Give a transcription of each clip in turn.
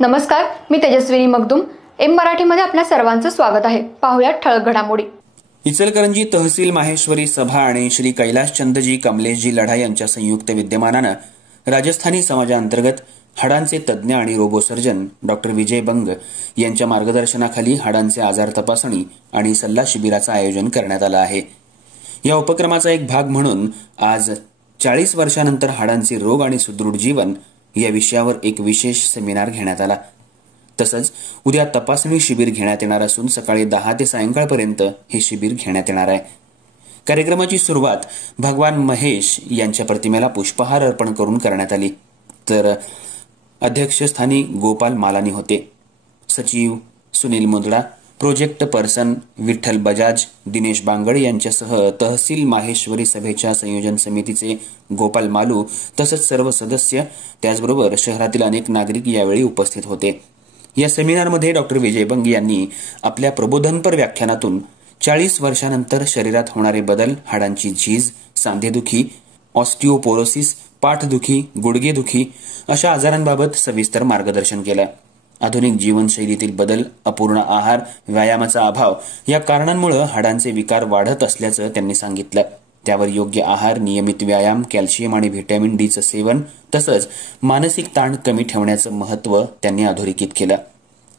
नमस्कार, मी तेजस्विनी मगदुम. एम मराठीमध्ये आपल्या सर्वांचं स्वागत आहे. पाहूया ठळक घडामोडी. इचलकरंजी तहसील माहेश्वरी सभा आणि श्री कैलाशचंदजी कमलेशजी लढा यांच्या संयुक्त विद्यमानानं राजस्थानी समाजाअंतर्गत हाडांचे तज्ज्ञ आणि रोबोसर्जन डॉक्टर विजय बंग यांच्या मार्गदर्शनाखाली हाडांचे आजार तपासणी आणि सल्ला शिबिराचं आयोजन करण्यात आलं आहे. या उपक्रमाचा एक भाग म्हणून आज 40 वर्षांनंतर हाडांचे रोग आणि सुदृढ जीवन या विषयावर एक विशेष सेमिनार घेण्यात आला. तसंच उद्या तपासणी शिबिर घेण्यात येणार असून सकाळी 10 ते सायंकाळपर्यंत हे शिबिर घेण्यात येणार आहे. कार्यक्रमाची सुरुवात भगवान महेश यांच्या प्रतिमेला पुष्पहार अर्पण करून करण्यात आली. तर अध्यक्षस्थानी गोपाल मालानी होते. सचिव सुनील मुंदडा, प्रोजेक्ट पर्सन विठ्ठल बजाज, दिनेश बांगड यांच्यासह तहसील माहेश्वरी सभेच्या संयोजन समितीचे गोपाल मालू तसंच सर्व सदस्य, त्याचबरोबर शहरातील अनेक नागरिक यावेळी उपस्थित होते. या सेमिनारमध्ये डॉक्टर विजय बंग यांनी आपल्या प्रबोधनपर व्याख्यानातून 40 वर्षांनंतर शरीरात होणारे बदल, हाडांची झीज, सांधेदुखी, ऑस्टिओपोरोसिस, पाठदुखी, गुडघेदुखी अशा आजारांबाबत सविस्तर मार्गदर्शन केलं. आधुनिक जीवनशैलीतील बदल, अपूर्ण आहार, व्यायामाचा अभाव या कारणांमुळे हाडांचे विकार वाढत असल्याचं त्यांनी सांगितलं. त्यावर योग्य आहार, नियमित व्यायाम, कॅल्शियम आणि व्हिटॅमिन डीचं सेवन तसंच मानसिक ताण कमी ठेवण्याचं महत्त्व त्यांनी अधोरेखित केलं.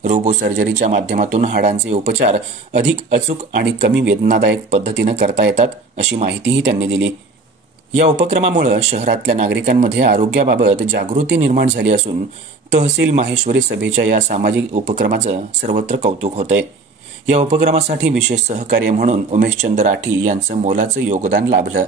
रोबो सर्जरीच्या माध्यमातून हाडांचे उपचार अधिक अचूक आणि कमी वेदनादायक पद्धतीनं करता येतात अशी माहितीही त्यांनी दिली. या उपक्रमामुळे शहरातल्या नागरिकांमध्ये आरोग्याबाबत जागृती निर्माण झाली असून तहसील माहेश्वरी सभेच्या या सामाजिक उपक्रमाचं सर्वत्र कौतुक होतंय. या उपक्रमासाठी विशेष सहकार्य म्हणून उमेशचंद राठी यांचं मोलाचं योगदान लाभलं.